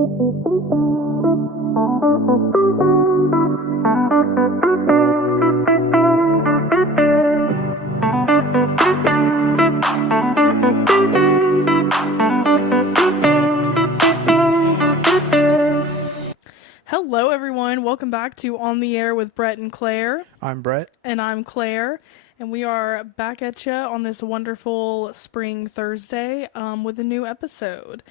Hello, everyone. Welcome back to On the Air with Brett and Claire. I'm Brett. And I'm Claire. And we are back at you on this wonderful spring Thursday with a new episode.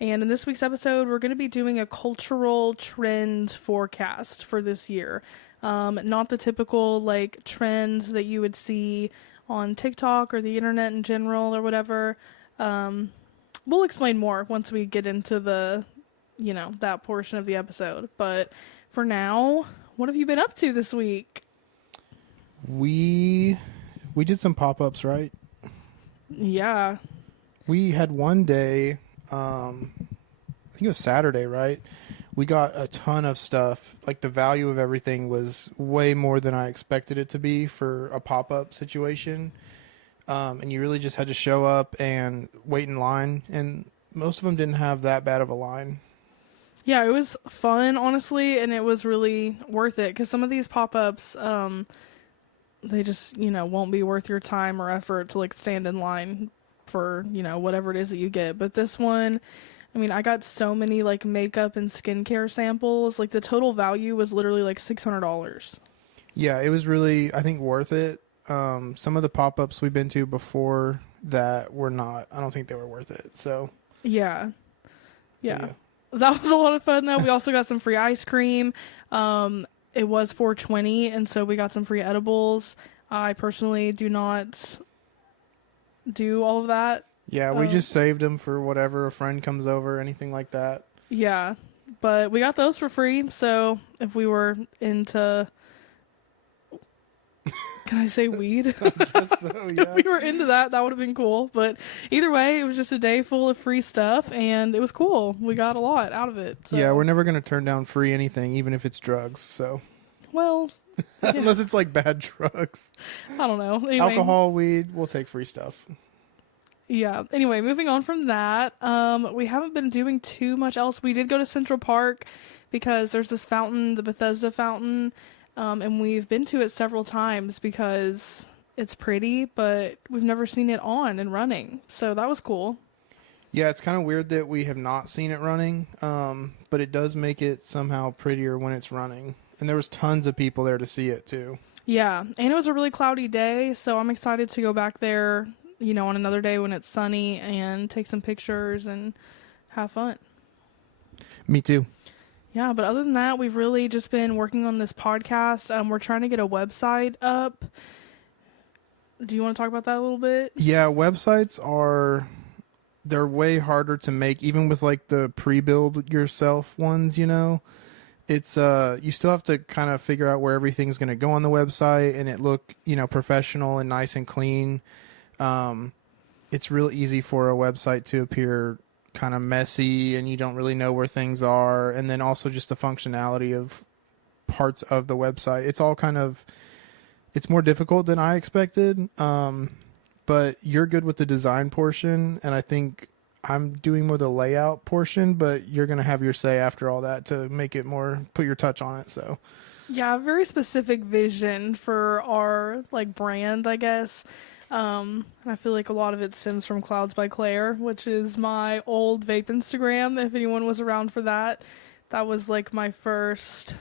And in this week's episode, we're going to be doing a cultural trend forecast for this year. Not the typical like trends that you would see on TikTok or the internet in general or whatever. We'll explain more once we get into that portion of the episode. But for now, what have you been up to this week? We did some pop-ups, right? Yeah. We had one day, I think it was Saturday, right? We got a ton of stuff. Like the value of everything was way more than I expected it to be for a pop-up situation. And you really just had to show up and wait in line. And most of them didn't have that bad of a line. Yeah, it was fun, honestly, and it was really worth it because some of these pop-ups, they just, won't be worth your time or effort to, like, stand in line for, whatever it is that you get. But this one, I mean, I got so many, like, makeup and skincare samples. Like, the total value was literally, like, $600. Yeah, it was really, I think, worth it. Some of the pop-ups we've been to before that were not. I don't think they were worth it, so. Yeah. That was a lot of fun, though. We also got some free ice cream. It was $4.20, and so we got some free edibles. I personally do not do all of that. Yeah, we just saved them for whatever a friend comes over, anything like that. Yeah, but we got those for free, so if we were into... Can I say weed? I guess so, yeah. If we were into that, that would have been cool. But either way, it was just a day full of free stuff, and it was cool. We got a lot out of it. So. Yeah, we're never going to turn down free anything, even if it's drugs. So, well, yeah. Unless it's like bad drugs. I don't know. Anyway, alcohol, weed, we'll take free stuff. Yeah. Anyway, moving on from that, we haven't been doing too much else. We did go to Central Park because there's this fountain, the Bethesda fountain. And we've been to it several times because it's pretty, but we've never seen it on and running. So that was cool. Yeah, it's kind of weird that we have not seen it running, but it does make it somehow prettier when it's running. And there was tons of people there to see it, too. Yeah, and it was a really cloudy day, so I'm excited to go back there, on another day when it's sunny and take some pictures and have fun. Me too. Yeah, but other than that, we've really just been working on this podcast. We're trying to get a website up. Do you want to talk about that a little bit? Yeah, websites they're way harder to make, even with like the pre-build yourself ones, It's, you still have to kind of figure out where everything's going to go on the website and it look, professional and nice and clean. It's real easy for a website to appear kind of messy and you don't really know where things are, and then also just the functionality of parts of the website, it's more difficult than I expected, but you're good with the design portion, and I think I'm doing more the layout portion, but you're going to have your say after all that to make it more, put your touch on it. So yeah, a very specific vision for our brand, I guess. I feel like a lot of it stems from Clouds by Claire, which is my old vape Instagram. If anyone was around for that, that was my first,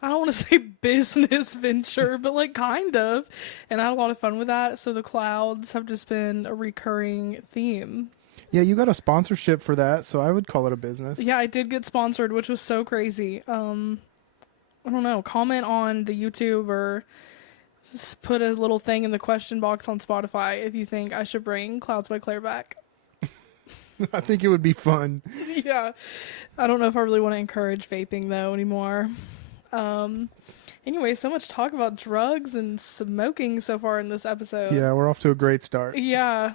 I don't want to say business venture, but kind of. And I had a lot of fun with that. So the clouds have just been a recurring theme. Yeah, you got a sponsorship for that, so I would call it a business. Yeah, I did get sponsored, which was so crazy. I don't know. Comment on the YouTube or just put a little thing in the question box on Spotify if you think I should bring Clouds by Claire back. I think it would be fun. Yeah. I don't know if I really want to encourage vaping, though, anymore. Anyway, so much talk about drugs and smoking so far in this episode. Yeah, we're off to a great start. Yeah.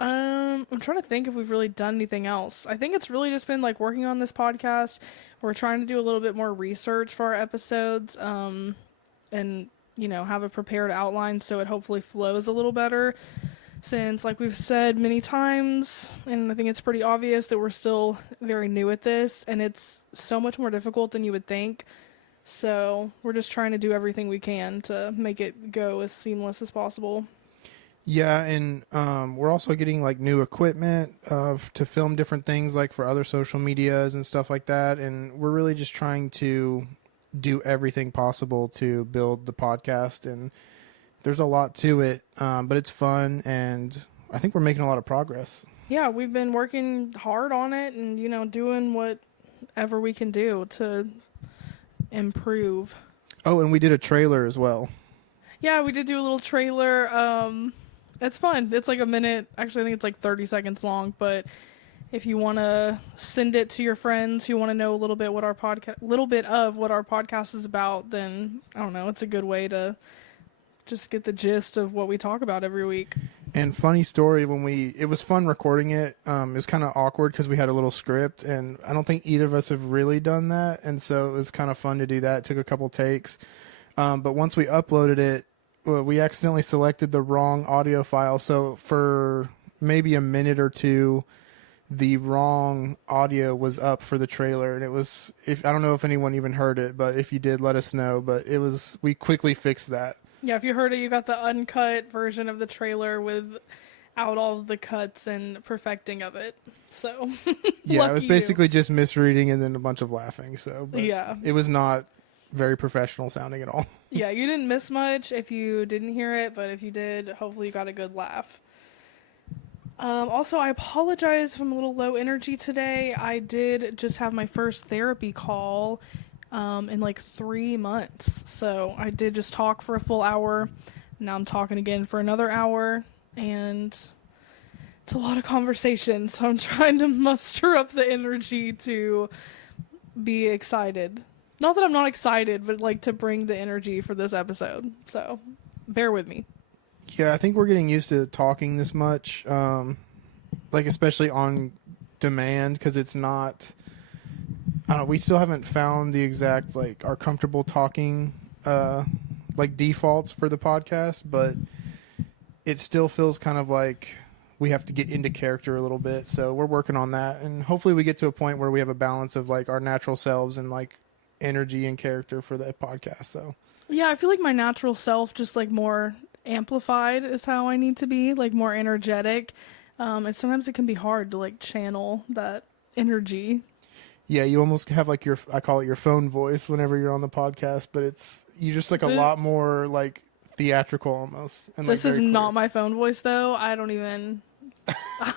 I'm trying to think if we've really done anything else. I think it's really just been working on this podcast. We're trying to do a little bit more research for our episodes, and have a prepared outline so it hopefully flows a little better. since, like we've said many times, and I think it's pretty obvious that we're still very new at this, and it's so much more difficult than you would think. So we're just trying to do everything we can to make it go as seamless as possible. Yeah, and we're also getting like new equipment to film different things, like for other social medias and stuff like that. And we're really just trying to do everything possible to build the podcast. And there's a lot to it, but it's fun, and I think we're making a lot of progress. Yeah, we've been working hard on it, and doing whatever we can do to improve. Oh, and we did a trailer as well. Yeah, we did do a little trailer. It's fun. It's like a minute. Actually, I think it's like 30 seconds long. But if you want to send it to your friends who want to know a little bit of what our podcast is about, then I don't know. It's a good way to just get the gist of what we talk about every week. And funny story, it was fun recording it. It was kind of awkward because we had a little script, and I don't think either of us have really done that. And so it was kind of fun to do that. It took a couple takes. But once we uploaded it, we accidentally selected the wrong audio file. So for maybe a minute or two, the wrong audio was up for the trailer. And I don't know if anyone even heard it, but if you did, let us know. But we quickly fixed that. Yeah, if you heard it, you got the uncut version of the trailer without all of the cuts and perfecting of it. So, yeah, it was basically just misreading and then a bunch of laughing. So, but yeah, it was not very professional sounding at all. Yeah, you didn't miss much if you didn't hear it, but if you did, hopefully you got a good laugh. Also, I apologize if I'm a little low energy today. I did just have my first therapy call in like 3 months. So I did just talk for a full hour. Now I'm talking again for another hour, and it's a lot of conversation. So I'm trying to muster up the energy to be excited. Not that I'm not excited, but like to bring the energy for this episode. So bear with me. Yeah, I think we're getting used to talking this much, like especially on demand, because it's not, I don't know, we still haven't found the exact, like, our comfortable talking, like, defaults for the podcast, but it still feels kind of like we have to get into character a little bit. So we're working on that, and hopefully we get to a point where we have a balance of, like, our natural selves and, like, energy and character for the podcast. So yeah, I feel like my natural self, just like more amplified, is how I need to be, like more energetic, and sometimes it can be hard to like channel that energy. Yeah, you almost have like I call it your phone voice whenever you're on the podcast, but you just like a lot more like theatrical almost. And this is not my phone voice though. I don't even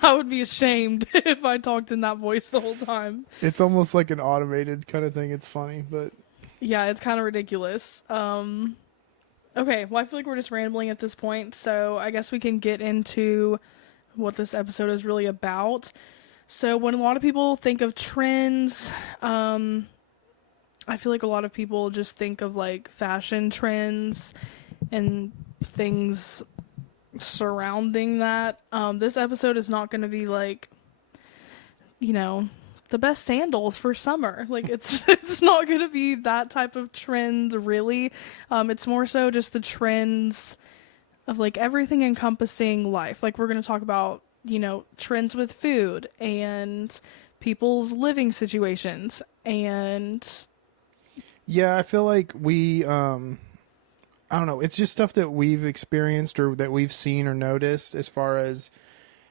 I would be ashamed if I talked in that voice the whole time. It's almost like an automated kind of thing. It's funny, but yeah, it's kind of ridiculous. Okay, well, I feel like we're just rambling at this point, so I guess we can get into what this episode is really about. So when a lot of people think of trends, I feel like a lot of people just think of like fashion trends and things surrounding that. This episode is not going to be like, the best sandals for summer. Like it's not going to be that type of trend really. It's more so just the trends of like everything encompassing life. Like we're going to talk about, trends with food and people's living situations. And yeah, I feel like we, I don't know. It's just stuff that we've experienced or that we've seen or noticed as far as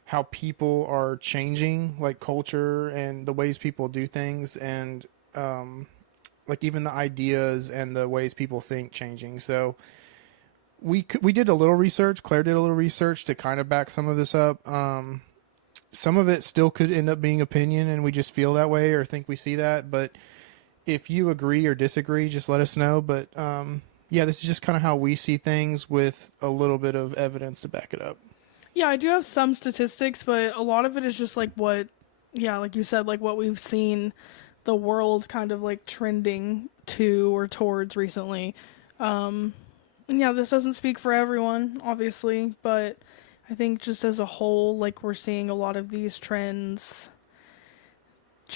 how people are changing, like culture and the ways people do things, and like even the ideas and the ways people think changing. So we did a little research. Claire did a little research to kind of back some of this up. Some of it still could end up being opinion, and we just feel that way or think we see that. But if you agree or disagree, just let us know. But yeah, this is just kind of how we see things with a little bit of evidence to back it up. Yeah, I do have some statistics, but a lot of it is just like like you said, like what we've seen the world kind of like trending to or towards recently. And yeah, this doesn't speak for everyone, obviously, but I think just as a whole, like we're seeing a lot of these trends. The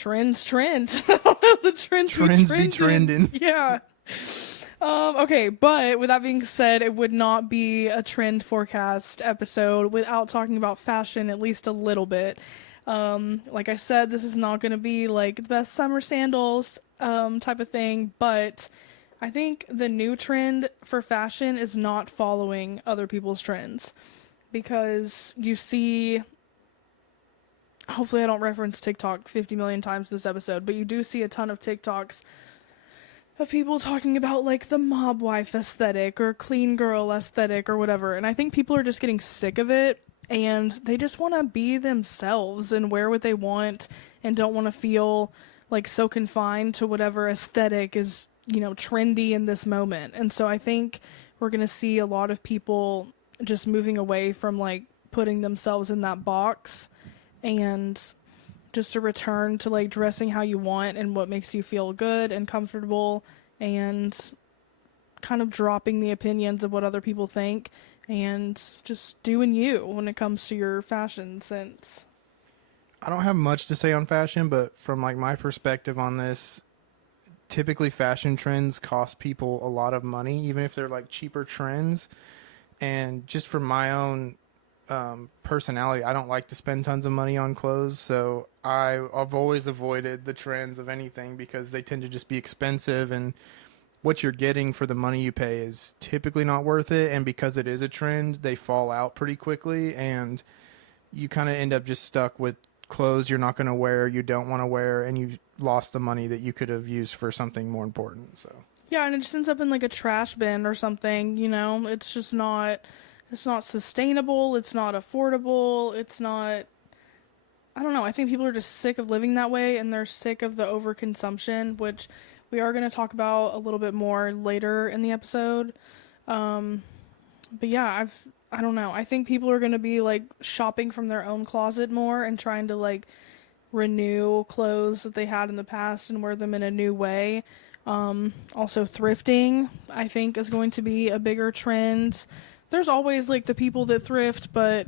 trends be trending. Yeah. Okay, but with that being said, it would not be a trend forecast episode without talking about fashion at least a little bit. Like I said, this is not going to be like the best summer sandals type of thing, but I think the new trend for fashion is not following other people's trends because you see. Hopefully, I don't reference TikTok 50 million times this episode, but you do see a ton of TikToks of people talking about like the mob wife aesthetic or clean girl aesthetic or whatever. And I think people are just getting sick of it and they just want to be themselves and wear what they want and don't want to feel like so confined to whatever aesthetic is, trendy in this moment. And so I think we're going to see a lot of people just moving away from like putting themselves in that box and just a return to like dressing how you want and what makes you feel good and comfortable and kind of dropping the opinions of what other people think and just doing you when it comes to your fashion sense. I don't have much to say on fashion, but from like my perspective on this, typically fashion trends cost people a lot of money, even if they're like cheaper trends. And just from my own personality, I don't like to spend tons of money on clothes, so I've always avoided the trends of anything because they tend to just be expensive, and what you're getting for the money you pay is typically not worth it. And because it is a trend, they fall out pretty quickly, and you kind of end up just stuck with clothes you're not going to wear, you don't want to wear, and you've lost the money that you could have used for something more important. So yeah, and it just ends up in like a trash bin or something. It's just not. It's not sustainable, it's not affordable, it's not... I don't know, I think people are just sick of living that way, and they're sick of the overconsumption, which we are going to talk about a little bit more later in the episode. But yeah, I don't know, I think people are going to be, like, shopping from their own closet more and trying to, like, renew clothes that they had in the past and wear them in a new way. Also, thrifting, I think, is going to be a bigger trend. There's always, like, the people that thrift, but,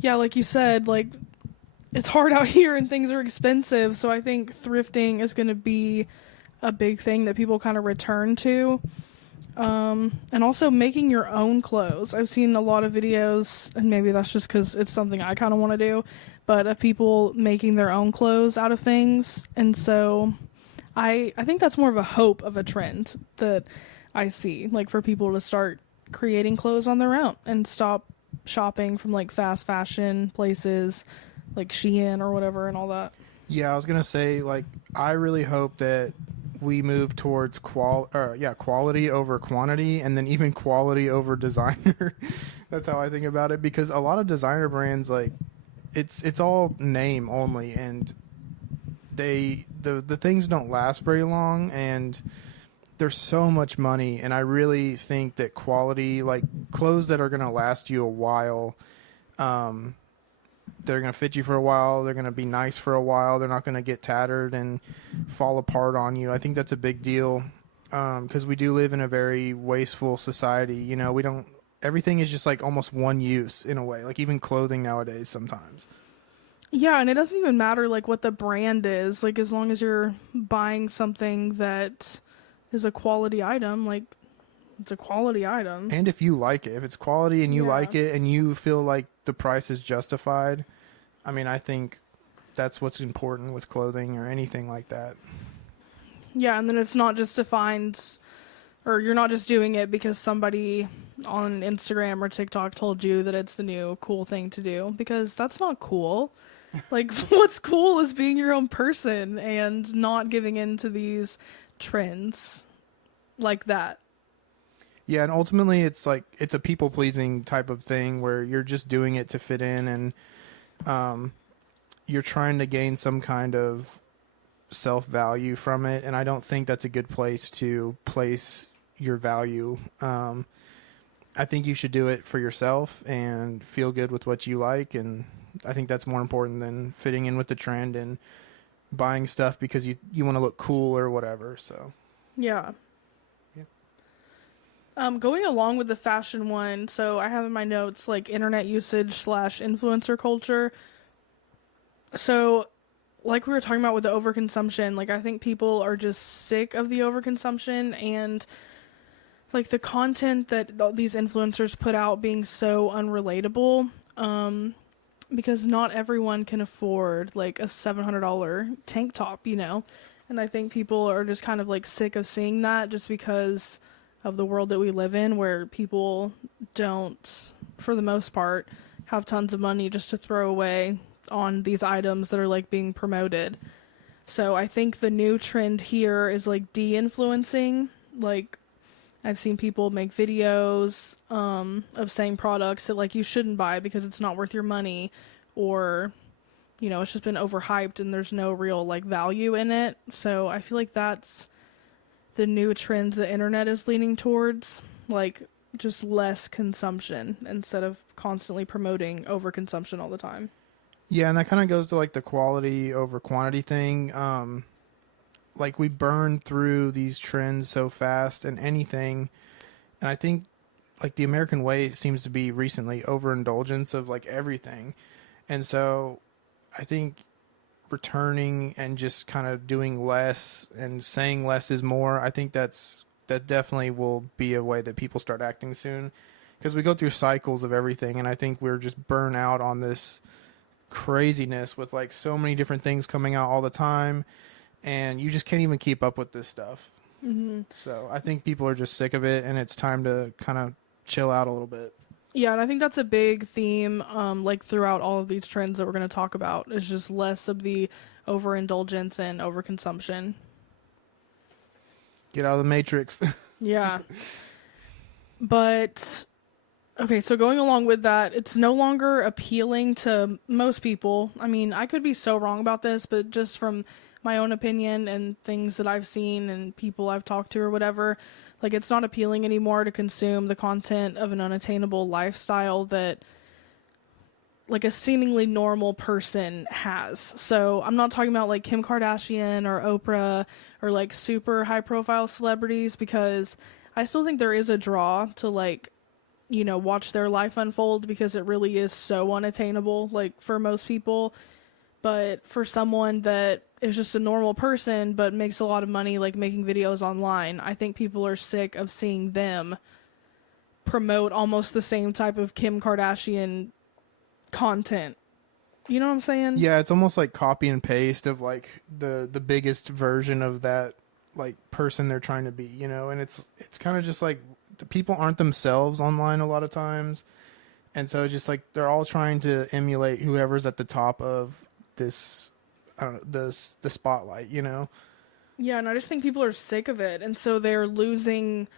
yeah, like you said, like, it's hard out here and things are expensive, so I think thrifting is going to be a big thing that people kind of return to. And also making your own clothes. I've seen a lot of videos, and maybe that's just because it's something I kind of want to do, but of people making their own clothes out of things, and so I think that's more of a hope of a trend that I see, like, for people to start creating clothes on their own and stop shopping from like fast fashion places like Shein or whatever and all that. yeah, I was gonna say, like, I really hope that we move towards quality over quantity, and then even quality over designer. That's how I think about it, because a lot of designer brands, like, it's all name only, and the things don't last very long, and there's so much money, and I really think that quality, like clothes that are going to last you a while, they're going to fit you for a while, they're going to be nice for a while, they're not going to get tattered and fall apart on you. I think that's a big deal, because we do live in a very wasteful society. Everything is just like almost one use in a way, like even clothing nowadays sometimes. Yeah, and it doesn't even matter like what the brand is, like as long as you're buying something that is a quality item, like it's a quality item. And if you like it, if it's quality and you Yeah. like it and you feel like the price is justified, I mean, I think that's what's important with clothing or anything like that. Yeah, and then it's not just defined, or you're not just doing it because somebody on Instagram or TikTok told you that it's the new cool thing to do, because that's not cool. Like, what's cool is being your own person and not giving in to these trends like that. Yeah, and ultimately it's like it's a people pleasing type of thing where you're just doing it to fit in, and you're trying to gain some kind of self-value from it, and I don't think that's a good place to place your value. I think you should do it for yourself and feel good with what you like, and I think that's more important than fitting in with the trend and buying stuff because you want to look cool or whatever. So Yeah. yeah. Going along with the fashion one, so I have in my notes like internet usage / influencer culture. So, like we were talking about with the overconsumption, like I think people are just sick of the overconsumption, and like the content that these influencers put out being so unrelatable, because not everyone can afford like a $700 tank top, you know? And I think people are just kind of like sick of seeing that just because of the world that we live in, where people don't, for the most part, have tons of money just to throw away on these items that are like being promoted. So I think the new trend here is like de-influencing. Like, I've seen people make videos of saying products that like you shouldn't buy because it's not worth your money, or you know, it's just been overhyped and there's no real like value in it. So I feel like that's the new trend the internet is leaning towards, like just less consumption instead of constantly promoting overconsumption all the time. Yeah, and that kind of goes to like the quality over quantity thing. Like we burn through these trends so fast and anything, and I think like the American way seems to be recently overindulgence of like everything. And so I think returning and just kind of doing less and saying less is more, I think that definitely will be a way that people start acting soon, because we go through cycles of everything, and I think we're just burnt out on this craziness with like so many different things coming out all the time, and you just can't even keep up with this stuff. Mm-hmm. So I think people are just sick of it, and it's time to kind of chill out a little bit. Yeah, and I think that's a big theme, like throughout all of these trends that we're going to talk about, is just less of the overindulgence and overconsumption. Get out of the matrix. Yeah. But, okay, so going along with that, it's no longer appealing to most people. I mean, I could be so wrong about this, but just from my own opinion and things that I've seen and people I've talked to or whatever, like it's not appealing anymore to consume the content of an unattainable lifestyle that like a seemingly normal person has. So I'm not talking about like Kim Kardashian or Oprah or like super high profile celebrities, because I still think there is a draw to like, you know, watch their life unfold, because it really is so unattainable, like for most people. But for someone that is just a normal person but makes a lot of money like making videos online, I think people are sick of seeing them promote almost the same type of Kim Kardashian content. You know what I'm saying? Yeah, it's almost like copy and paste of like the biggest version of that like person they're trying to be, you know, and it's kind of just like the people aren't themselves online a lot of times. And so it's just like they're all trying to emulate whoever's at the top of this, I don't know, the spotlight, you know? Yeah, and I just think people are sick of it, and so they're losing,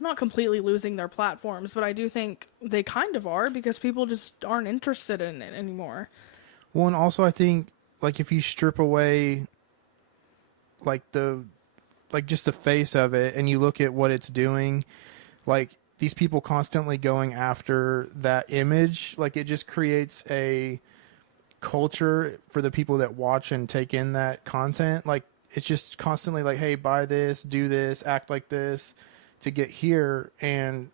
not completely losing their platforms, but I do think they kind of are, because people just aren't interested in it anymore. Well, and also I think like if you strip away like just the face of it and you look at what it's doing, like these people constantly going after that image, like it just creates a culture for the people that watch and take in that content. Like it's just constantly like, hey, buy this, do this, act like this to get here. And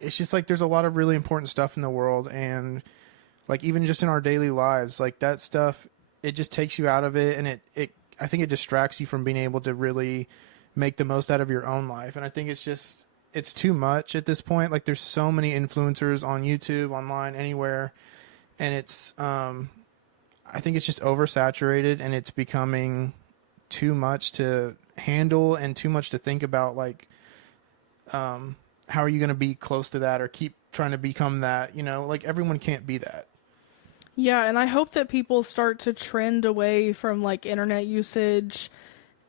it's just like there's a lot of really important stuff in the world, and like even just in our daily lives, like that stuff, it just takes you out of it, and it I think it distracts you from being able to really make the most out of your own life. And I think it's too much at this point. Like there's so many influencers on YouTube, online, anywhere, and it's I think it's just oversaturated, and it's becoming too much to handle and too much to think about. Like how are you going to be close to that or keep trying to become that, you know? Like everyone can't be that. Yeah, and I hope that people start to trend away from like internet usage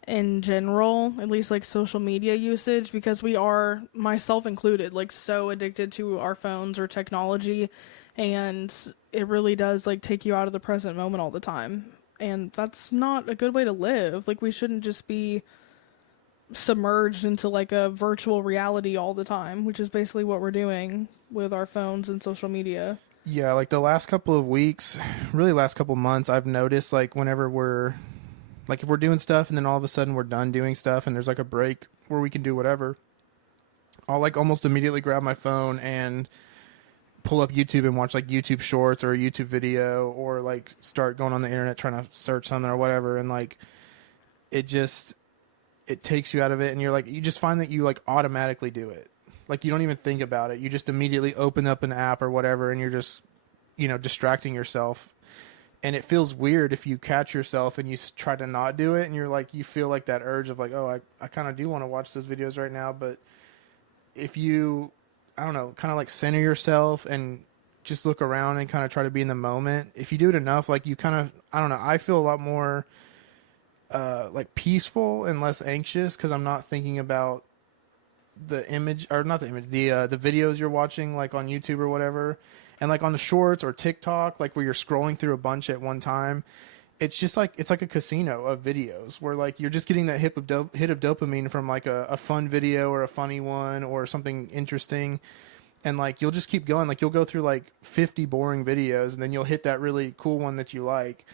in general, at least like social media usage, because we are, myself included, like so addicted to our phones or technology, and it really does like take you out of the present moment all the time. And that's not a good way to live. Like we shouldn't just be submerged into like a virtual reality all the time, which is basically what we're doing with our phones and social media. Yeah, like the last couple of weeks, really last couple of months, I've noticed like whenever we're like if we're doing stuff and then all of a sudden we're done doing stuff and there's like a break where we can do whatever, I'll like almost immediately grab my phone and pull up YouTube and watch like YouTube shorts or a YouTube video, or like start going on the internet trying to search something or whatever. And like it's it takes you out of it, and you're like, you just find that you like automatically do it. Like you don't even think about it. You just immediately open up an app or whatever, and you're just, distracting yourself. And it feels weird if you catch yourself and you try to not do it, and you're like, you feel like that urge of like, oh, I kind of do want to watch those videos right now. But if you, I don't know, kind of like center yourself and just look around and kind of try to be in the moment. If you do it enough, like you kind of, I don't know, I feel a lot more like peaceful and less anxious because I'm not thinking about the image, or not the image, the videos you're watching like on YouTube or whatever. And like on the shorts or TikTok, like where you're scrolling through a bunch at one time, it's just like, it's like a casino of videos where like you're just getting that hit of dopamine from like a fun video or a funny one or something interesting. And like you'll just keep going. Like you'll go through like 50 boring videos, and then you'll hit that really cool one that you like.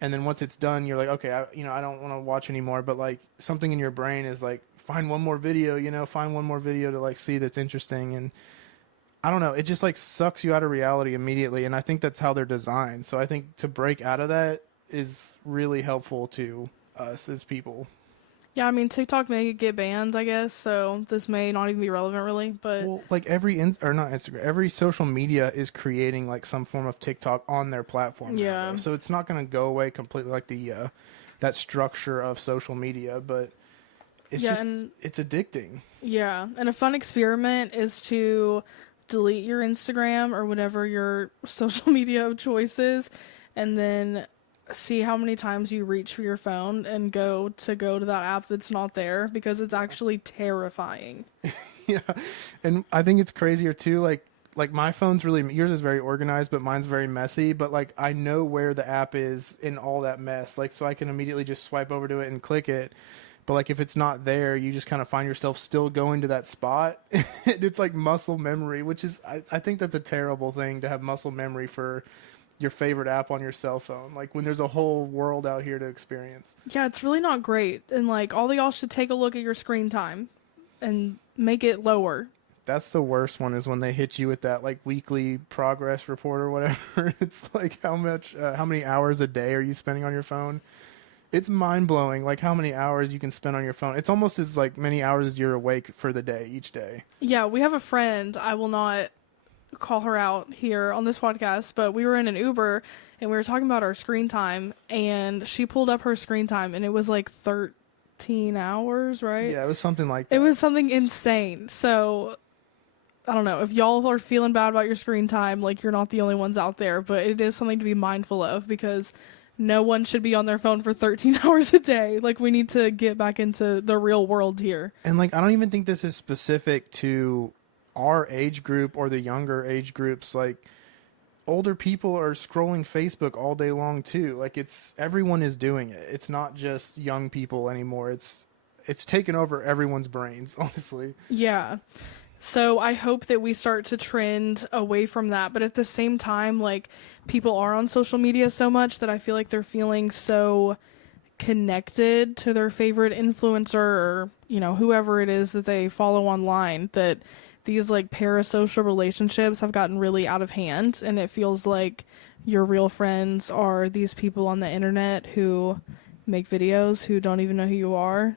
And then once it's done, you're like, okay, I don't want to watch anymore. But like something in your brain is like, find one more video, find one more video to like see that's interesting. And I don't know, it just like sucks you out of reality immediately. And I think that's how they're designed. So I think to break out of that is really helpful to us as people. Yeah, I mean, TikTok may get banned, I guess, so this may not even be relevant, really, but... Well, like every social media is creating, like, some form of TikTok on their platform. Yeah. Now, so it's not going to go away completely, like, that structure of social media, but it's it's addicting. Yeah, and a fun experiment is to delete your Instagram or whatever your social media of choice is, and then see how many times you reach for your phone and go to that app that's not there, because it's actually terrifying. Yeah. And I think it's crazier too, like my phone's yours is very organized, but mine's very messy, but like I know where the app is in all that mess, like so I can immediately just swipe over to it and click it. But like if it's not there, you just kind of find yourself still going to that spot. It's like muscle memory, which is I think that's a terrible thing, to have muscle memory for your favorite app on your cell phone, like when there's a whole world out here to experience. Yeah, it's really not great. And like all of y'all should take a look at your screen time and make it lower. That's the worst one, is when they hit you with that like weekly progress report or whatever. It's like how many hours a day are you spending on your phone? It's mind blowing, like how many hours you can spend on your phone. It's almost as like many hours as you're awake for the day each day. Yeah, we have a friend, I will not call her out here on this podcast, but we were in an Uber and we were talking about our screen time, and she pulled up her screen time and it was like 13 hours, right? Yeah, it was something like that. It was something insane. So I don't know if y'all are feeling bad about your screen time, like you're not the only ones out there, but it is something to be mindful of, because no one should be on their phone for 13 hours a day. Like we need to get back into the real world here. And like I don't even think this is specific to our age group or the younger age groups. Like older people are scrolling Facebook all day long too. Like everyone is doing it. It's not just young people anymore. It's taken over everyone's brains, honestly. Yeah. So I hope that we start to trend away from that. But at the same time, like people are on social media so much that I feel like they're feeling so connected to their favorite influencer or, whoever it is that they follow online, that these like parasocial relationships have gotten really out of hand, and it feels like your real friends are these people on the internet who make videos who don't even know who you are,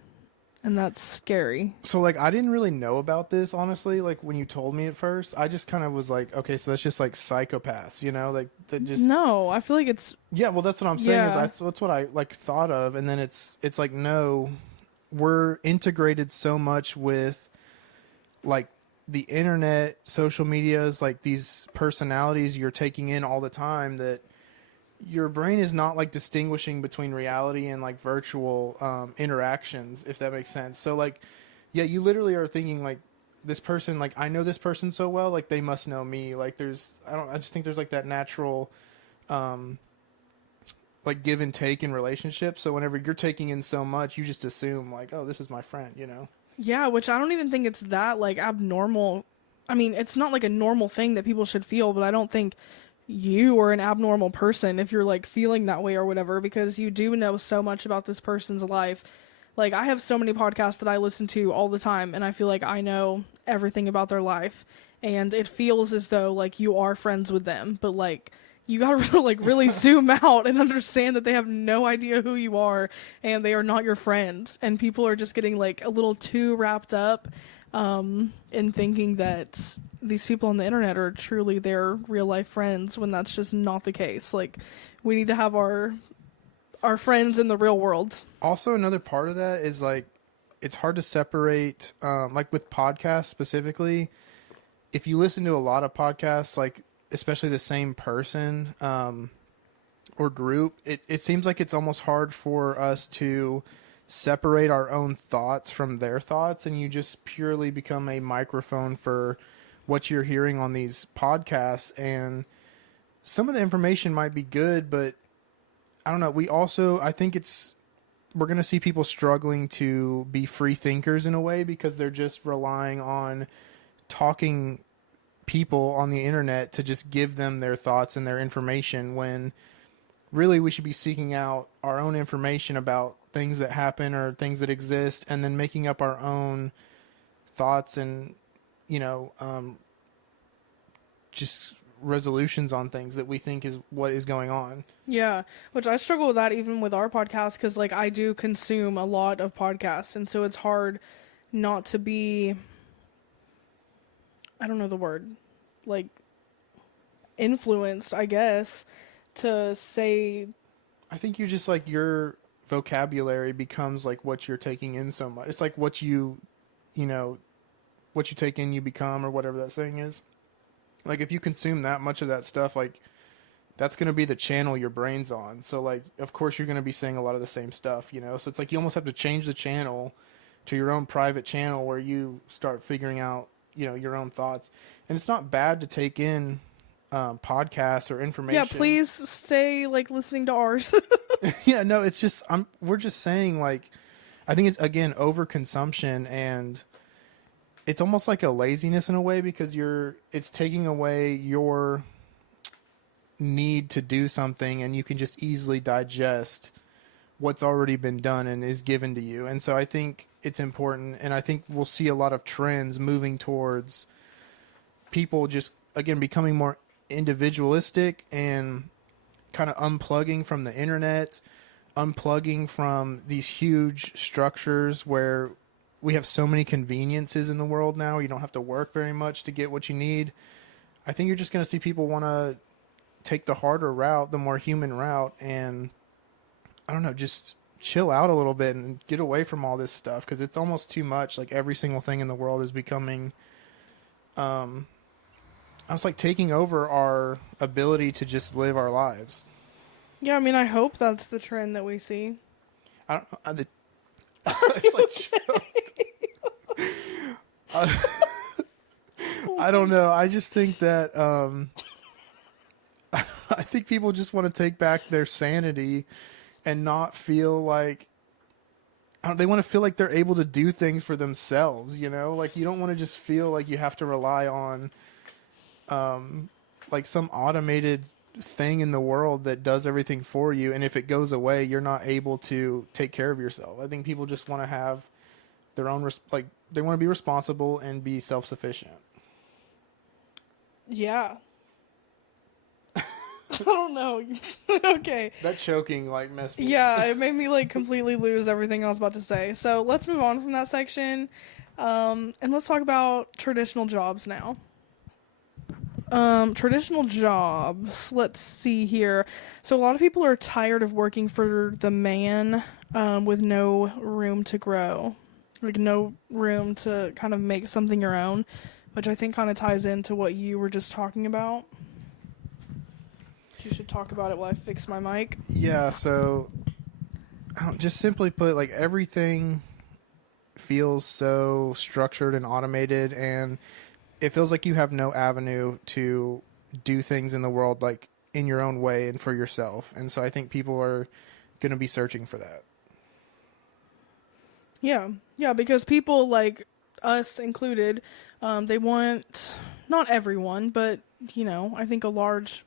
and that's scary. So like I didn't really know about this, honestly. Like when you told me at first, I just kind of was like, okay, so that's just like psychopaths, like that just... No, I feel like it's... Yeah, well that's what I'm saying. Yeah. That's what I like thought of, and then it's like, no, we're integrated so much with like the internet, social medias, like these personalities you're taking in all the time, that your brain is not like distinguishing between reality and like virtual interactions, if that makes sense. So like, yeah, you literally are thinking like, this person, like I know this person so well, like they must know me. Like I just think there's like that natural like give and take in relationships. So whenever you're taking in so much, you just assume like, oh, this is my friend, Yeah, which I don't even think it's that like abnormal. I mean, it's not like a normal thing that people should feel, but I don't think you are an abnormal person if you're like feeling that way or whatever, because you do know so much about this person's life. Like I have so many podcasts that I listen to all the time, and I feel like I know everything about their life, and it feels as though like you are friends with them, but like you gotta like really zoom out and understand that they have no idea who you are and they are not your friends. And people are just getting like a little too wrapped up in thinking that these people on the internet are truly their real life friends when that's just not the case. Like, we need to have our friends in the real world. Also, another part of that is like, it's hard to separate, like with podcasts specifically. If you listen to a lot of podcasts, like especially the same person or group, it seems like it's almost hard for us to separate our own thoughts from their thoughts, and you just purely become a microphone for what you're hearing on these podcasts. And some of the information might be good, but I don't know. I think we're going to see people struggling to be free thinkers in a way because they're just relying on talking people on the internet to just give them their thoughts and their information, when really we should be seeking out our own information about things that happen or things that exist, and then making up our own thoughts and, just resolutions on things that we think is what is going on. Yeah, which I struggle with that even with our podcast, because like I do consume a lot of podcasts, and so it's hard not to be, I don't know the word, like influenced, I guess, to say. I think you just like your vocabulary becomes like what you're taking in so much. It's like what you take in, you become, or whatever that saying is. Like, if you consume that much of that stuff, like, that's going to be the channel your brain's on. So, like, of course you're going to be saying a lot of the same stuff, So it's like you almost have to change the channel to your own private channel where you start figuring out, your own thoughts. And it's not bad to take in podcasts or information. Yeah, please stay, like, listening to ours. Yeah, no, it's just, we're just saying, like, I think it's, again, overconsumption, and it's almost like a laziness in a way, because it's taking away your need to do something, and you can just easily digest what's already been done and is given to you. And so I think it's important, and I think we'll see a lot of trends moving towards people just, again, becoming more individualistic and kind of unplugging from the internet, unplugging from these huge structures where we have so many conveniences in the world now. You don't have to work very much to get what you need. I think you're just going to see people want to take the harder route, the more human route, and I don't know, just chill out a little bit and get away from all this stuff, because it's almost too much. Like, every single thing in the world is becoming, I was like taking over our ability to just live our lives. Yeah, I mean, I hope that's the trend that we see. I don't. It's like choked. I don't know. I just think that I think people just want to take back their sanity and not feel like they want to feel like they're able to do things for themselves. Like, you don't want to just feel like you have to rely on like some automated thing in the world that does everything for you, and if it goes away, you're not able to take care of yourself. I think people just want to have their own they want to be responsible and be self-sufficient. Yeah. I don't know. Okay. That choking messed me up. Yeah, it made me completely lose everything I was about to say. So let's move on from that section, and let's talk about traditional jobs now. Traditional jobs. Let's see here. So a lot of people are tired of working for the man, with no room to grow, no room to kind of make something your own, which I think kind of ties into what you were just talking about. You should talk about it while I fix my mic. Yeah. So, just simply put, everything feels so structured and automated, and it feels like you have no avenue to do things in the world in your own way and for yourself. And so I think people are going to be searching for that. Yeah. Yeah, because people like us included, they want, not everyone, but, I think a large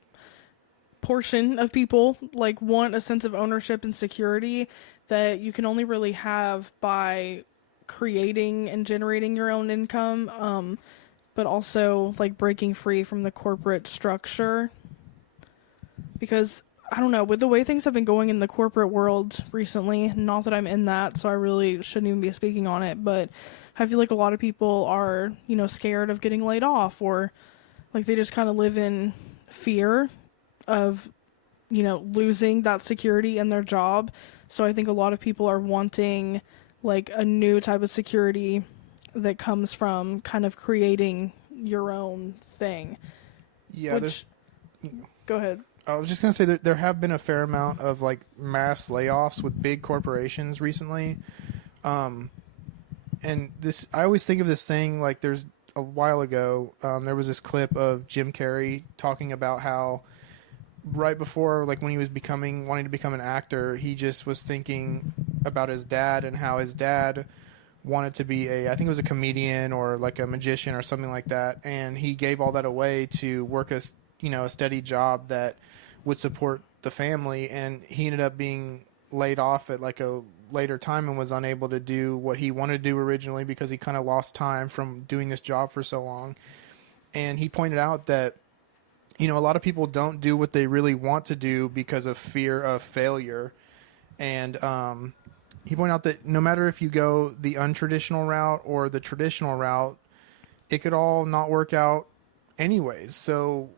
portion of people want a sense of ownership and security that you can only really have by creating and generating your own income, but also breaking free from the corporate structure. because I don't know, with the way things have been going in the corporate world recently, not that I'm in that, so I really shouldn't even be speaking on it, but I feel like a lot of people are, scared of getting laid off, or like they just kind of live in fear of, losing that security in their job. So I think a lot of people are wanting like a new type of security that comes from kind of creating your own thing. Yeah, Which, go ahead. I was just going to say that there have been a fair amount of like mass layoffs with big corporations recently. And this, I always think of this thing like there's a while ago, there was this clip of Jim Carrey talking about how right before, like when he was wanting to become an actor, he just was thinking about his dad and how his dad wanted to be I think it was a comedian or like a magician or something like that. And he gave all that away to work a steady job that would support the family. And he ended up being laid off at like a later time and was unable to do what he wanted to do originally because he kind of lost time from doing this job for so long. And he pointed out that, a lot of people don't do what they really want to do because of fear of failure. And he pointed out that no matter if you go the untraditional route or the traditional route, it could all not work out anyways. So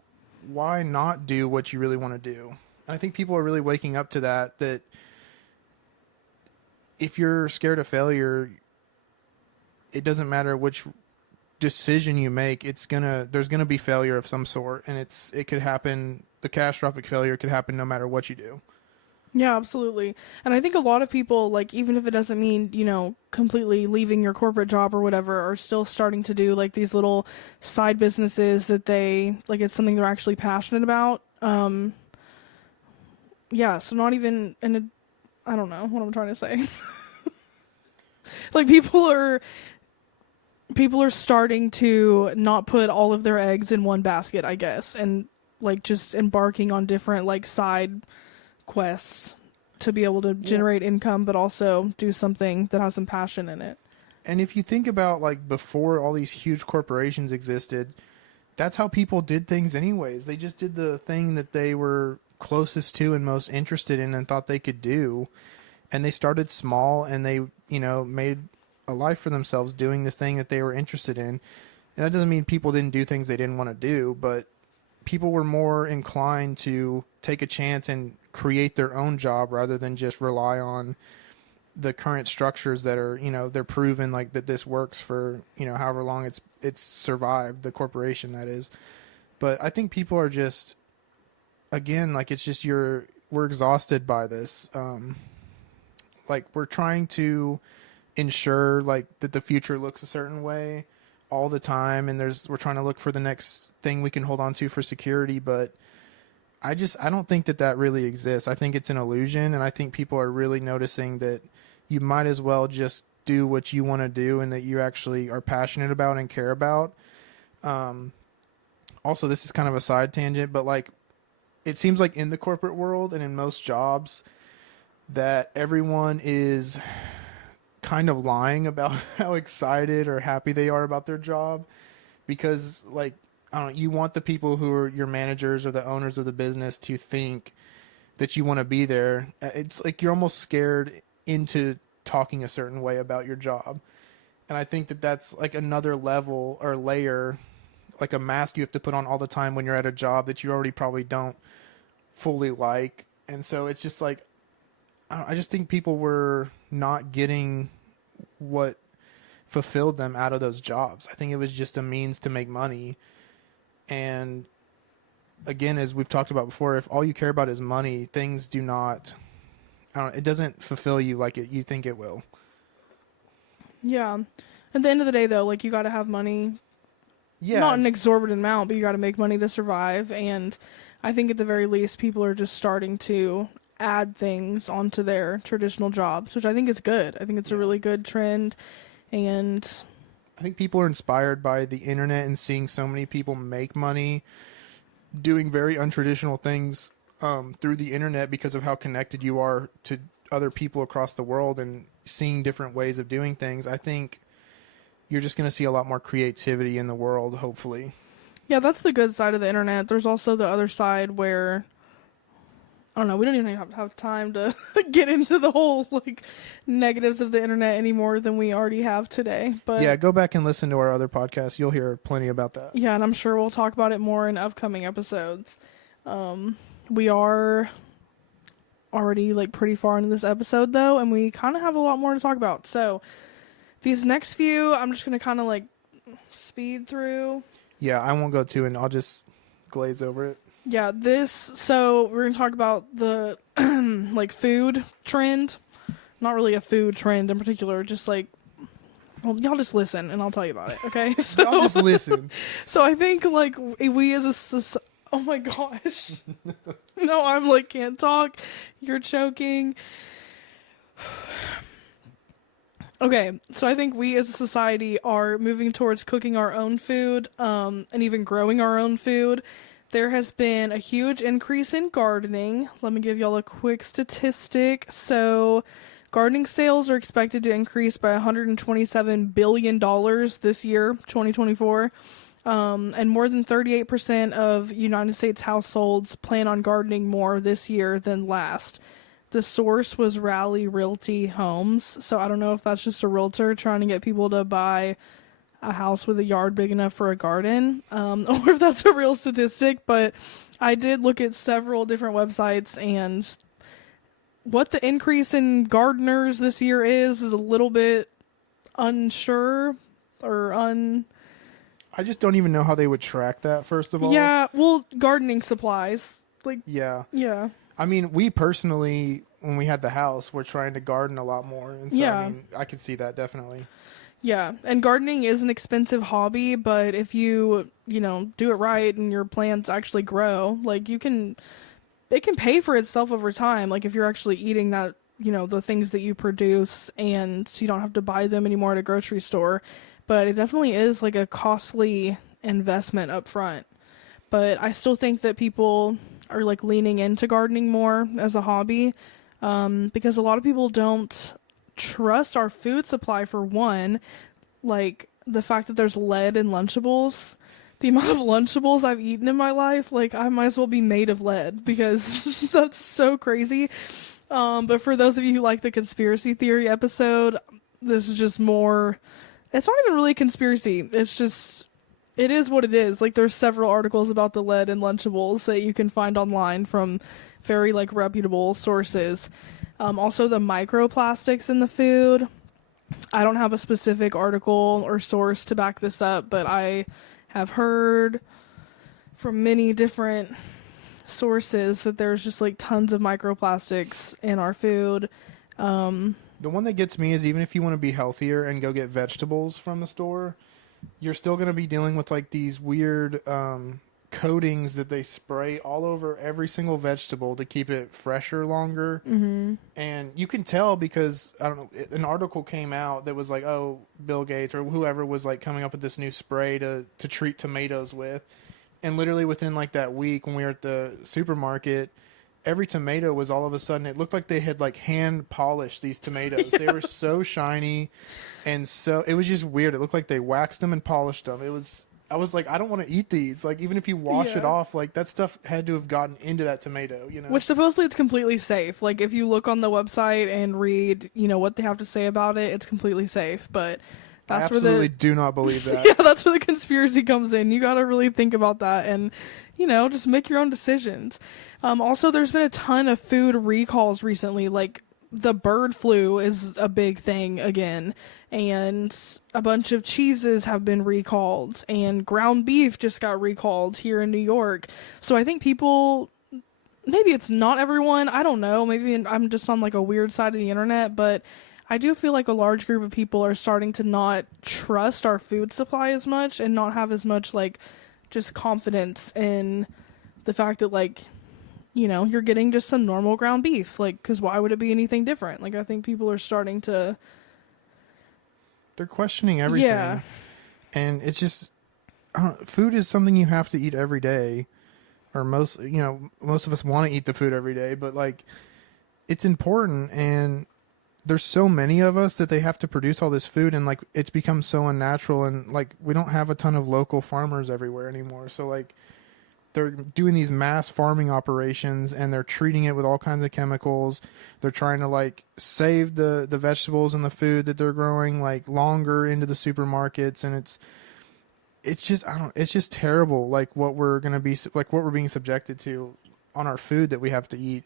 why not do what you really want to do? And I think people are really waking up to that if you're scared of failure, it doesn't matter which decision you make, there's gonna be failure of some sort, and it could happen. The catastrophic failure could happen no matter what you do. Yeah, absolutely. And I think a lot of people, like, even if it doesn't mean, completely leaving your corporate job or whatever, are still starting to do like these little side businesses that it's something they're actually passionate about. Yeah, so not even I don't know what I'm trying to say. Like people are starting to not put all of their eggs in one basket, I guess, and like just embarking on different like side quests to be able to generate income, but also do something that has some passion in it. And if you think about like before all these huge corporations existed, that's how people did things anyways. They just did the thing that they were closest to and most interested in and thought they could do. And they started small and they, made a life for themselves doing this thing that they were interested in. And that doesn't mean people didn't do things they didn't want to do, but people were more inclined to take a chance and create their own job rather than just rely on the current structures that are, they're proven like that this works for, however long it's survived, the corporation that is. But I think people are just, again, like it's just we're exhausted by this. Like we're trying to ensure like that the future looks a certain way all the time, and we're trying to look for the next thing we can hold on to for security, but I don't think that really exists. I think it's an illusion, and I think people are really noticing that you might as well just do what you want to do and that you actually are passionate about and care about. Also, this is kind of a side tangent, but like it seems like in the corporate world and in most jobs that everyone is kind of lying about how excited or happy they are about their job, because like, I don't know, you want the people who are your managers or the owners of the business to think that you want to be there. It's like you're almost scared into talking a certain way about your job. And I think that that's like another level or layer, like a mask you have to put on all the time when you're at a job that you already probably don't fully like. And so it's just like, I just think people were not getting what fulfilled them out of those jobs. I think it was just a means to make money. And again, as we've talked about before, if all you care about is money, things do not, it doesn't fulfill you like you think it will. Yeah. At the end of the day, though, like you got to have money. Yeah. Not an exorbitant amount, but you got to make money to survive. And I think at the very least, people are just starting to add things onto their traditional jobs, which I think is good. I think it's a really good trend. And I think people are inspired by the internet and seeing so many people make money doing very untraditional things through the internet because of how connected you are to other people across the world and seeing different ways of doing things. I think you're just going to see a lot more creativity in the world, hopefully. Yeah, that's the good side of the internet. There's also the other side where I don't know. We don't even have time to get into the whole like negatives of the internet any more than we already have today. But Yeah, go back and listen to our other podcasts. You'll hear plenty about that. yeah, and I'm sure we'll talk about it more in upcoming episodes. We are already like pretty far into this episode though, and we kind of have a lot more to talk about. So these next few, I'm just gonna kind of like speed through. Yeah, I won't go to, and I'll just glaze over it. Yeah, so we're going to talk about the, like, food trend. Not really a food trend in particular, just like, well, y'all just listen and I'll tell you about it, okay? So, I'll just listen. So I think, like, we as a oh my gosh. No, I'm like, can't talk. You're choking. Okay, so I think we as a society are moving towards cooking our own food, and even growing our own food. There has been a huge increase in gardening. Let me give y'all a quick statistic. So, gardening sales are expected to increase by $127 billion this year, 2024. And more than 38% of United States households plan on gardening more this year than last. The source was Raleigh Realty Homes. So, I don't know if that's just a realtor trying to get people to buy a house with a yard big enough for a garden, or if that's a real statistic, but I did look at several different websites, and what the increase in gardeners this year is a little bit unsure, or I just don't even know how they would track that, first of all. Yeah, well, gardening supplies. Like, Yeah. yeah. I mean, we personally, when we had the house, we're trying to garden a lot more. And so, Yeah. I mean, I could see that definitely. Yeah, and gardening is an expensive hobby, but if you do it right and your plants actually grow, like it can pay for itself over time. Like if you're actually eating that, the things that you produce, and so you don't have to buy them anymore at a grocery store. But it definitely is like a costly investment up front. But I still think that people are like leaning into gardening more as a hobby, because a lot of people don't trust our food supply. For one, like the fact that there's lead in Lunchables. The amount of Lunchables I've eaten in my life, like I might as well be made of lead, because that's so crazy. But for those of you who like the conspiracy theory episode, this is just more, it's not even really a conspiracy, it's just, it is what it is. Like there's several articles about the lead in Lunchables that you can find online from very like reputable sources. Also, the microplastics in the food. I don't have a specific article or source to back this up, but I have heard from many different sources that there's just like tons of microplastics in our food. The one that gets me is, even if you want to be healthier and go get vegetables from the store, you're still going to be dealing with like these weird coatings that they spray all over every single vegetable to keep it fresher longer. Mm-hmm. And you can tell because, I don't know, an article came out that was like, oh, Bill Gates or whoever was like coming up with this new spray to treat tomatoes with. And literally within like that week when we were at the supermarket, every tomato was all of a sudden, it looked like they had like hand polished these tomatoes. Yeah. They were so shiny, and so it was just weird. It looked like they waxed them and polished them. I was like, I don't want to eat these. Like, even if you wash it off, like that stuff had to have gotten into that tomato, Which supposedly it's completely safe. Like if you look on the website and read, what they have to say about it, it's completely safe. But that's I absolutely do not believe that. Yeah, that's where the conspiracy comes in. You got to really think about that and, just make your own decisions. Also, there's been a ton of food recalls recently. Like the bird flu is a big thing again. And a bunch of cheeses have been recalled. And ground beef just got recalled here in New York. So I think people, maybe it's not everyone. I don't know. Maybe I'm just on like a weird side of the internet. But I do feel like a large group of people are starting to not trust our food supply as much and not have as much like just confidence in the fact that like, you're getting just some normal ground beef. Like, because why would it be anything different? Like, I think people are starting to... They're questioning everything. Yeah. And it's just, food is something you have to eat every day. Or most of us want to eat the food every day, but like, it's important, and there's so many of us that they have to produce all this food, and like it's become so unnatural, and like we don't have a ton of local farmers everywhere anymore. So like they're doing these mass farming operations and they're treating it with all kinds of chemicals. They're trying to like save the vegetables and the food that they're growing like longer into the supermarkets, and it's just it's just terrible, like what we're going to be, like what we're being subjected to on our food that we have to eat,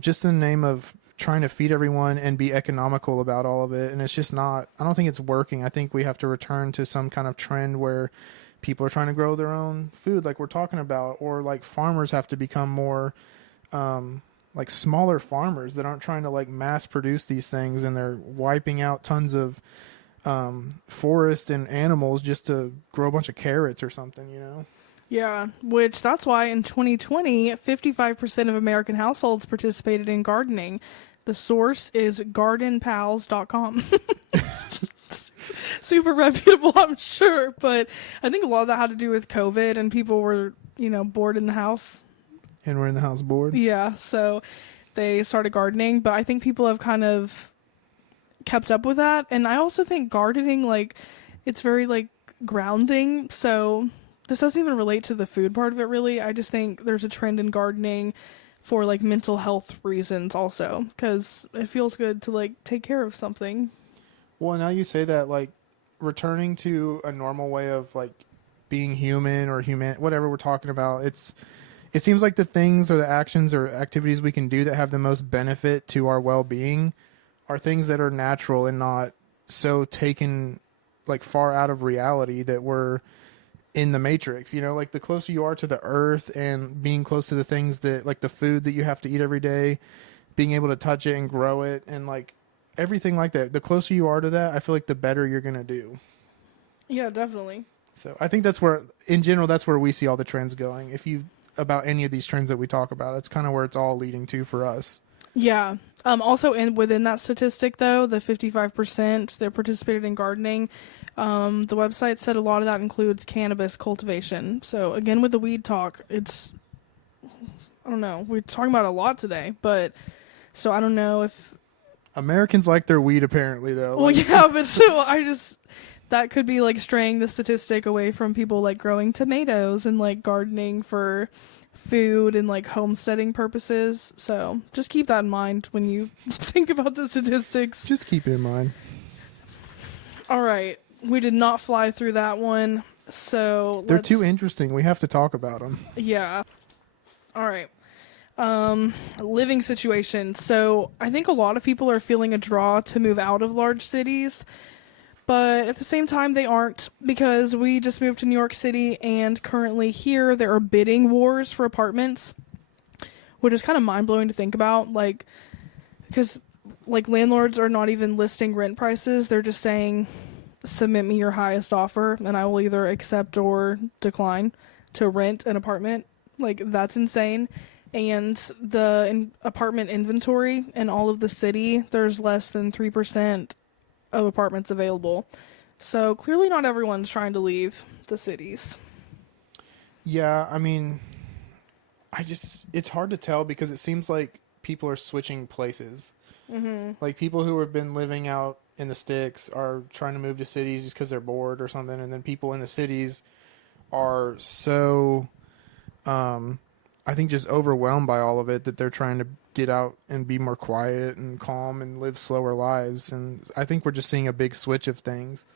just in the name of trying to feed everyone and be economical about all of it. And it's just not, I don't think it's working. I think we have to return to some kind of trend where people are trying to grow their own food like we're talking about, or like farmers have to become more like smaller farmers that aren't trying to like mass produce these things and they're wiping out tons of forest and animals just to grow a bunch of carrots or something, you know? Yeah, which that's why in 2020, 55% of American households participated in gardening. The source is gardenpals.com. Super reputable, I'm sure, but I think a lot of that had to do with COVID and people were, you know, bored in the house. And we're in the house bored. Yeah, so they started gardening, but I think people have kind of kept up with that. And I also think gardening, like, it's very, like, grounding. So this doesn't even relate to the food part of it, really. I just think there's a trend in gardening for, like, mental health reasons also, because it feels good to, like, take care of something. Well, now you say that, like, returning to a normal way of, like, being human or whatever we're talking about, it seems like the things or the actions or activities we can do that have the most benefit to our well-being are things that are natural and not so taken, like, far out of reality that we're in the Matrix, you know? Like, the closer you are to the earth and being close to the things that, like, the food that you have to eat every day, being able to touch it and grow it and, like, everything like that, the closer you are to that, I feel like the better you're going to do. Yeah, definitely. So I think that's where, in general, that's where we see all the trends going. If you, about any of these trends that we talk about, it's kind of where it's all leading to for us. Yeah. Also, within that statistic, though, the 55% that participated in gardening, the website said a lot of that includes cannabis cultivation. So, again, with the weed talk, it's, I don't know, we're talking about it a lot today, but, so I don't know if... Americans like their weed, apparently, though. Well, yeah, but so that could be, like, straying the statistic away from people, like, growing tomatoes and, like, gardening for food and, like, homesteading purposes. So just keep that in mind when you think about the statistics. Just keep it in mind. All right. We did not fly through that one. So they're too interesting. We have to talk about them. Yeah. All right. Living situation. So I think a lot of people are feeling a draw to move out of large cities, but at the same time they aren't, because we just moved to New York City and currently here there are bidding wars for apartments, which is kind of mind-blowing to think about, like, because, like, landlords are not even listing rent prices. They're just saying, submit me your highest offer and I will either accept or decline to rent an apartment. Like, that's insane. And the apartment inventory in all of the city, there's less than 3% of apartments available. So clearly not everyone's trying to leave the cities. Yeah, I mean, it's hard to tell because it seems like people are switching places. Mm-hmm. Like, people who have been living out in the sticks are trying to move to cities just because they're bored or something. And then people in the cities are so... I think just overwhelmed by all of it that they're trying to get out and be more quiet and calm and live slower lives. And I think we're just seeing a big switch of things.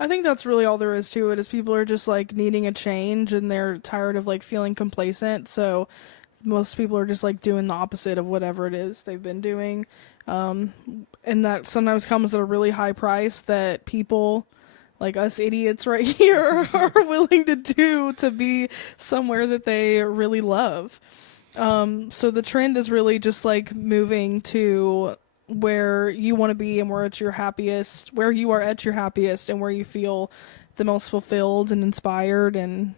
I think that's really all there is to it, is people are just, like, needing a change and they're tired of, like, feeling complacent. So most people are just, like, doing the opposite of whatever it is they've been doing. And that sometimes comes at a really high price that people like us idiots right here are willing to do to be somewhere that they really love. So the trend is really just, like, moving to where you want to be and where you are at your happiest and where you feel the most fulfilled and inspired. And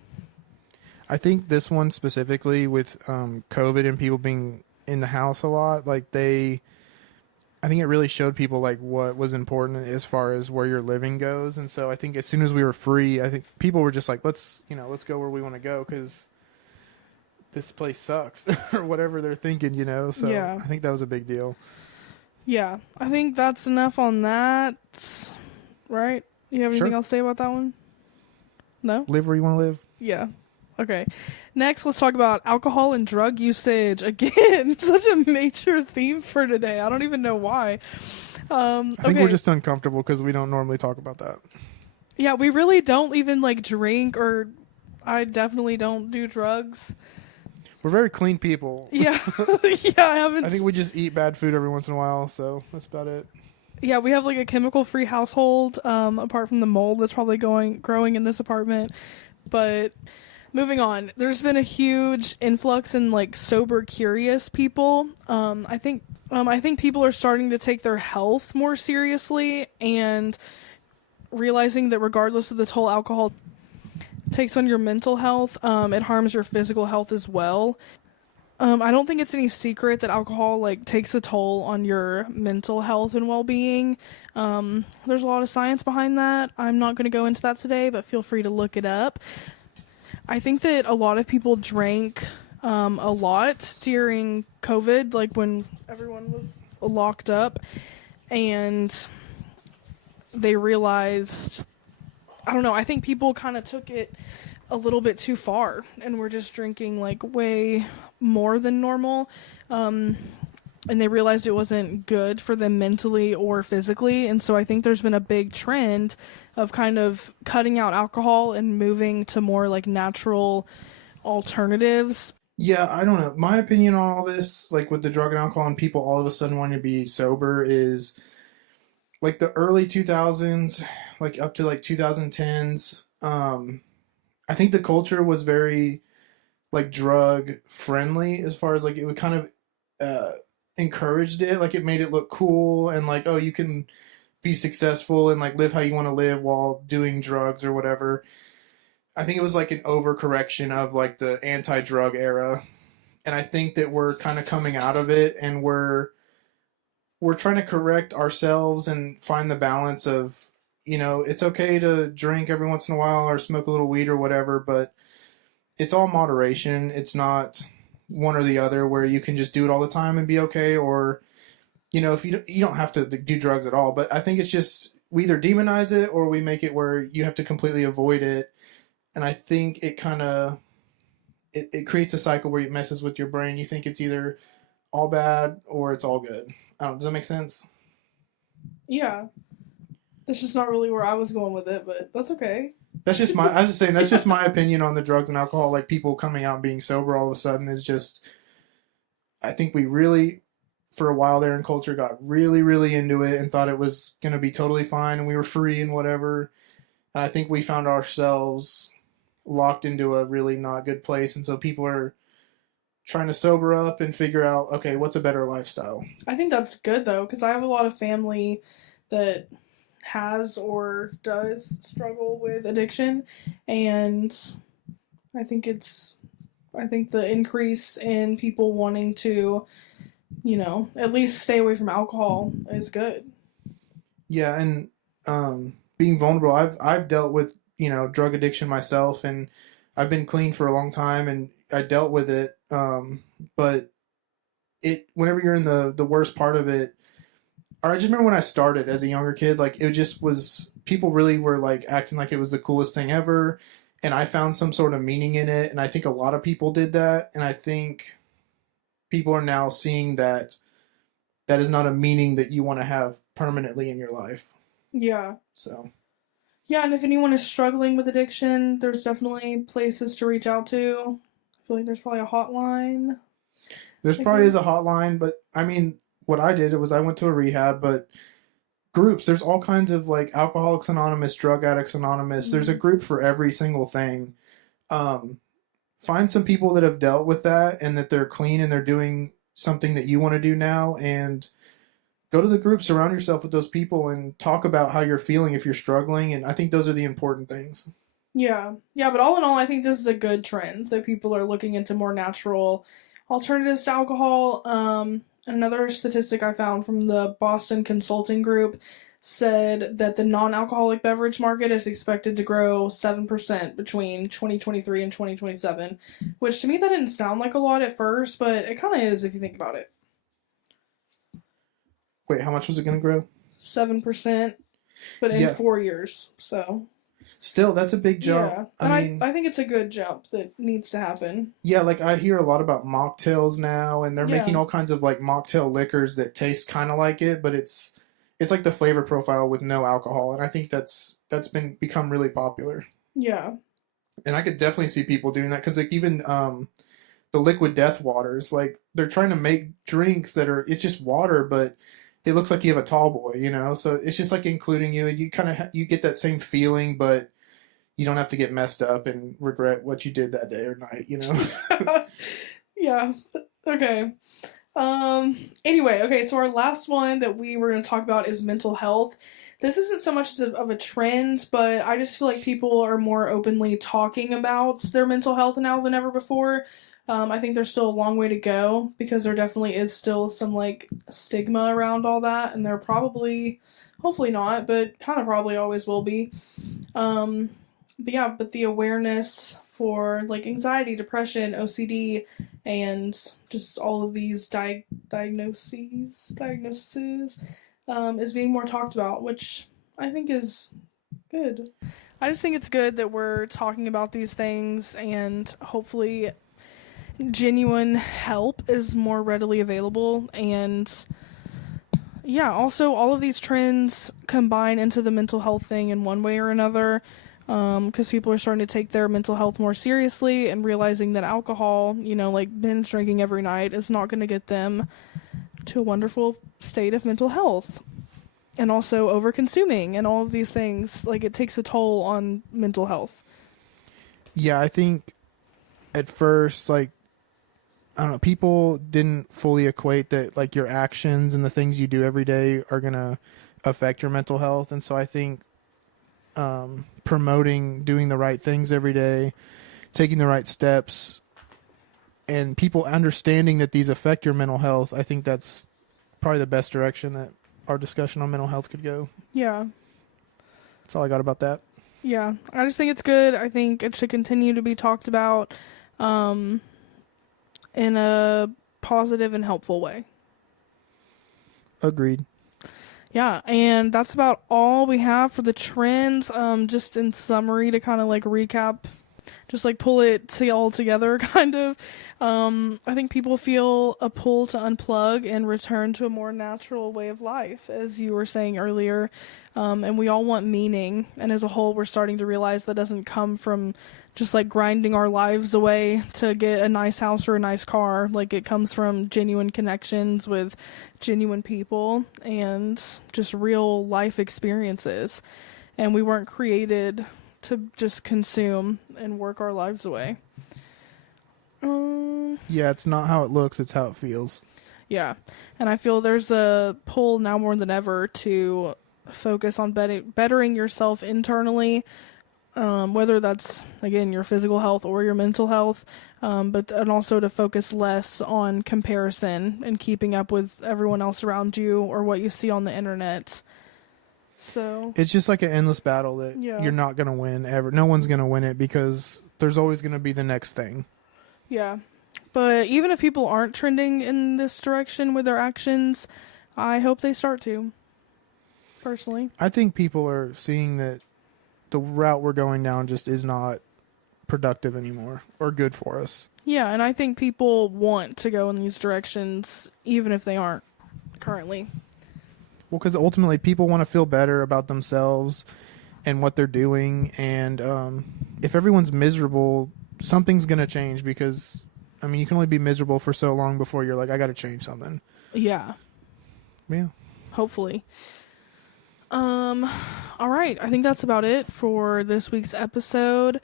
I think this one specifically with COVID and people being in the house a lot, like, I think it really showed people, like, what was important as far as where your living goes. And so I think as soon as we were free, I think people were just like, let's go where we want to go because this place sucks or whatever they're thinking, you know? So yeah. I think that was a big deal. Yeah. I think that's enough on that. Right? You have anything else to say about that one? No? Live where you want to live? Yeah. Okay. Next, let's talk about alcohol and drug usage. Again, such a major theme for today. I don't even know why. I think we're just uncomfortable because we don't normally talk about that. Yeah, we really don't even like drink, or I definitely don't do drugs. We're very clean people. Yeah. Yeah, I haven't. I think we just eat bad food every once in a while, so that's about it. Yeah, we have like a chemical-free household, apart from the mold that's probably growing in this apartment. But moving on, there's been a huge influx in like sober, curious people. I think people are starting to take their health more seriously and realizing that regardless of the toll alcohol takes on your mental health, it harms your physical health as well. I don't think it's any secret that alcohol like takes a toll on your mental health and well-being. There's a lot of science behind that. I'm not going to go into that today, but feel free to look it up. I think that a lot of people drank a lot during COVID, like when everyone was locked up, and they realized, I don't know, I think people kind of took it a little bit too far and were just drinking like way more than normal. And they realized it wasn't good for them mentally or physically. And so I think there's been a big trend of kind of cutting out alcohol and moving to more like natural alternatives. Yeah, I don't know. My opinion on all this, like with the drug and alcohol and people all of a sudden wanting to be sober, is like the early 2000s, like up to like 2010s. I think the culture was very like drug friendly as far as like it would kind of encouraged it, like it made it look cool and like, oh, you can be successful and like live how you want to live while doing drugs or whatever. I think it was like an overcorrection of like the anti-drug era, and I think that we're kind of coming out of it, and we're trying to correct ourselves and find the balance of, you know, it's okay to drink every once in a while or smoke a little weed or whatever, but it's all moderation. It's not one or the other where you can just do it all the time and be okay, or you know, if you don't have to do drugs at all. But I think it's just we either demonize it or we make it where you have to completely avoid it. And I think it kind of it creates a cycle where it messes with your brain. You think it's either all bad or it's all good. Does that make sense? Yeah, that's just not really where I was going with it, but that's okay. That's just my. I was just saying that's just my opinion on the drugs and alcohol. Like people coming out and being sober all of a sudden is just. I think we really, for a while there in culture, got really, really into it and thought it was gonna be totally fine and we were free and whatever. And I think we found ourselves locked into a really not good place, and so people are trying to sober up and figure out, okay, what's a better lifestyle. I think that's good though, because I have a lot of family that has or does struggle with addiction, and I think I think the increase in people wanting to, you know, at least stay away from alcohol is good. Yeah, and being vulnerable, I've dealt with, you know, drug addiction myself, and I've been clean for a long time, and I dealt with it. But it whenever you're in the worst part of it, or I just remember when I started as a younger kid, like it just was people really were like acting like it was the coolest thing ever, and I found some sort of meaning in it, and I think a lot of people did that, and I think people are now seeing that that is not a meaning that you want to have permanently in your life. Yeah. So Yeah, and if anyone is struggling with addiction, there's definitely places to reach out to. I feel like there's probably a hotline. there's probably is a hotline, but I mean, what I did was I went to a rehab, but groups, there's all kinds of like Alcoholics Anonymous, Drug Addicts Anonymous. There's a group for every single thing. Um, Find some people that have dealt with that and that they're clean and they're doing something that you want to do now, and go to the group, surround yourself with those people, and talk about how you're feeling if you're struggling. And I think those are the important things. Yeah. Yeah, but all in all, I think this is a good trend that people are looking into more natural alternatives to alcohol. Another statistic I found from the Boston Consulting Group said that the non-alcoholic beverage market is expected to grow 7% between 2023 and 2027, which to me that didn't sound like a lot at first, but it kind of is if you think about it. Wait, how much was it going to grow? 7%, but in Yeah. 4 years. So Still, that's a big jump. Yeah, I and mean, I think it's a good jump that needs to happen. yeah, like I hear a lot about mocktails now, and they're making Yeah, all kinds of like mocktail liquors that taste kind of like it, but it's like the flavor profile with no alcohol, and I think that's been become really popular. yeah, And I could definitely see people doing that because like even the liquid death waters, like they're trying to make drinks that are it's just water, but it looks like you have a tall boy, you know. So it's just like including you, and you kind of you get that same feeling, but you don't have to get messed up and regret what you did that day or night, you know. yeah. Okay. Anyway, okay, so our last one that we were going to talk about is mental health. This isn't so much of a trend, but I just feel like people are more openly talking about their mental health now than ever before. I think there's still a long way to go because there definitely is still some like stigma around all that, and there probably, hopefully not, but kind of probably always will be. Um, but yeah, but the awareness for like anxiety, depression, OCD, and just all of these diagnoses is being more talked about, which I think is good. I just think it's good that we're talking about these things, and hopefully genuine help is more readily available. And yeah, also all of these trends combine into the mental health thing in one way or another, because people are starting to take their mental health more seriously and realizing that alcohol, you know, like binge drinking every night is not going to get them to a wonderful state of mental health. And also over consuming and all of these things, like it takes a toll on mental health. Yeah, I think at first, like, I don't know, people didn't fully equate that like your actions and the things you do every day are gonna affect your mental health, and so I think promoting doing the right things every day, taking the right steps, and people understanding that these affect your mental health, I think that's probably the best direction that our discussion on mental health could go. Yeah. That's all I got about that. Yeah. I just think it's good. I think it should continue to be talked about in a positive and helpful way. Agreed. Yeah, and that's about all we have for the trends. Just in summary to kind of like recap, just like pull it all together, kind of. I think people feel a pull to unplug and return to a more natural way of life, as you were saying earlier. And we all want meaning, and as a whole, we're starting to realize that doesn't come from just like grinding our lives away to get a nice house or a nice car. Like it comes from genuine connections with genuine people and just real life experiences. And we weren't created to just consume and work our lives away. Yeah, it's not how it looks, it's how it feels. Yeah, and I feel there's a pull now more than ever to focus on bettering yourself internally, whether that's, again, your physical health or your mental health, and also to focus less on comparison and keeping up with everyone else around you or what you see on the internet. So It's just like an endless battle that you're not going to win ever. No one's going to win it because there's always going to be the next thing. Yeah. But even if people aren't trending in this direction with their actions, I hope they start to. Personally. I think people are seeing that the route we're going down just is not productive anymore or good for us. Yeah, and I think people want to go in these directions even if they aren't currently. Well, because ultimately people want to feel better about themselves and what they're doing, and if everyone's miserable, something's going to change because, I mean, you can only be miserable for so long before you're like, I got to change something. Yeah. Yeah. Hopefully. All right. I think that's about it for this week's episode.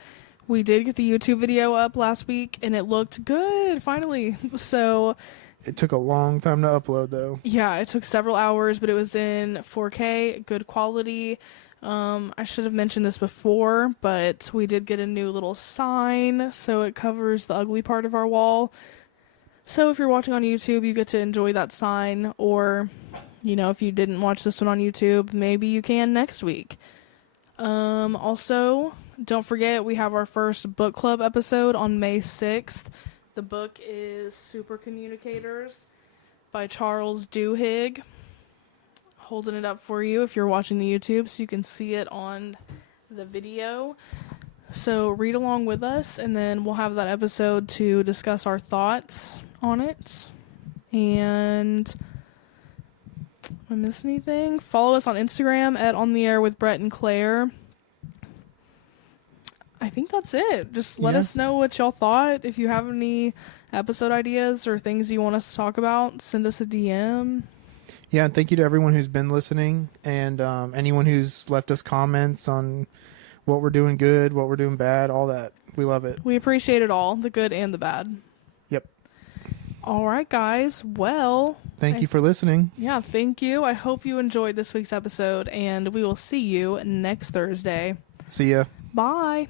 We did get the YouTube video up last week, and it looked good, finally. So it took a long time to upload, though. Yeah, it took several hours, but it was in 4K, good quality. I should have mentioned this before, but we did get a new little sign, so it covers the ugly part of our wall. So if you're watching on YouTube, you get to enjoy that sign, or, you know, if you didn't watch this one on YouTube, maybe you can next week. Also, don't forget, we have our first book club episode on May 6th. The book is Super Communicators by Charles Duhigg. Holding it up for you if you're watching the YouTube so you can see it on the the video. So read along with us, and then we'll have that episode to discuss our thoughts on it. And did I miss anything? Follow us on Instagram at On The Air with Brett and Claire. I think that's it. Just let us know what y'all thought. If you have any episode ideas or things you want us to talk about, send us a DM. Yeah, and thank you to everyone who's been listening, and anyone who's left us comments on what we're doing good, what we're doing bad, all that. We love it. We appreciate it all, the good and the bad. Yep. All right, guys. Well, thank you for listening. Yeah, thank you. I hope you enjoyed this week's episode, and we will see you next Thursday. See ya. Bye.